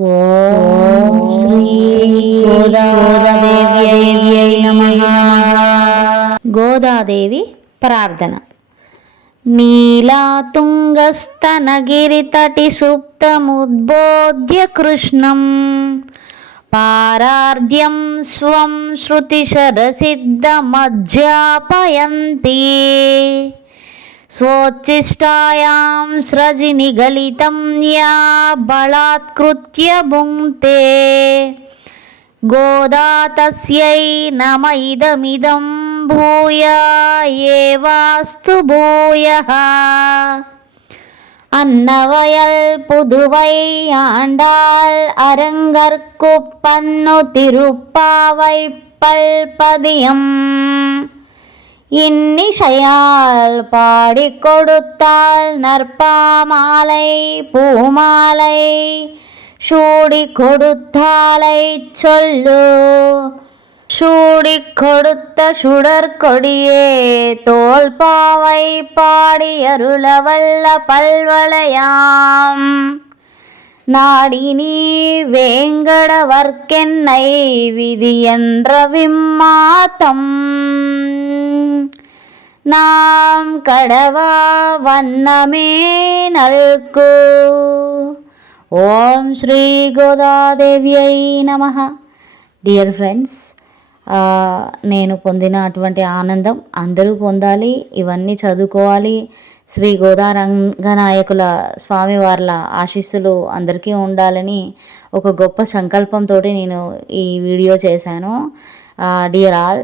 ఓం శ్రీ గోదాదేవ్యై నమః. గోదాదేవి ప్రార్థన. నీలాతుంగస్తనగిరితటి సుప్తముద్బోధ్య కృష్ణం. పారార్ధ్యం స్వం శృతిశరసిద్ధమధ్యాపయంతి. स्वोच्छिष्टायां स्रजिनि गलितं या बलात्कृत्य भुङ्क्ते गोदा तस्यै नम इदमिदं भूय एवास्तु भूयः அன்னவயல் புதுவை ஆண்டாள் அரங்கற்குப்பன்னு திருப்பாவை பல்பதியம் இன்னிசையால் பாடி கொடுத்தாள் நற்பாமாலை பூமாலை. சூடி கொடுத்தாலை சொல்லு. சூடி கொடுத்த சுடற்கொடியே தோல் பாவை பாடி அருளவல்ல பல்வளையாம். நாடினி வேங்கடவர்க்கென்னை விதி என்ற விம்மாத்தம். நாம் கடவா வண்ணமே நல்கு ఓం శ్రీ గోదాదేవ్యై నమ డియర్ ఫ్రెండ్స్ నేను పొందిన అటువంటి ఆనందం అందరూ పొందాలి ఇవన్నీ చదువుకోవాలి శ్రీ గోదా రంగనాయకుల స్వామివార్ల ఆశీస్సులు అందరికీ ఉండాలని ఒక గొప్ప సంకల్పంతో నేను ఈ వీడియో చేశాను డియర్ ఆల్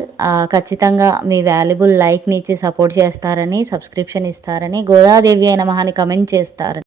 ఖచ్చితంగా మీ వాల్యుబుల్ లైక్ని ఇచ్చి సపోర్ట్ చేస్తారని సబ్స్క్రిప్షన్ ఇస్తారని గోదాదేవి అయిన మహాని కమెంట్ చేస్తారని.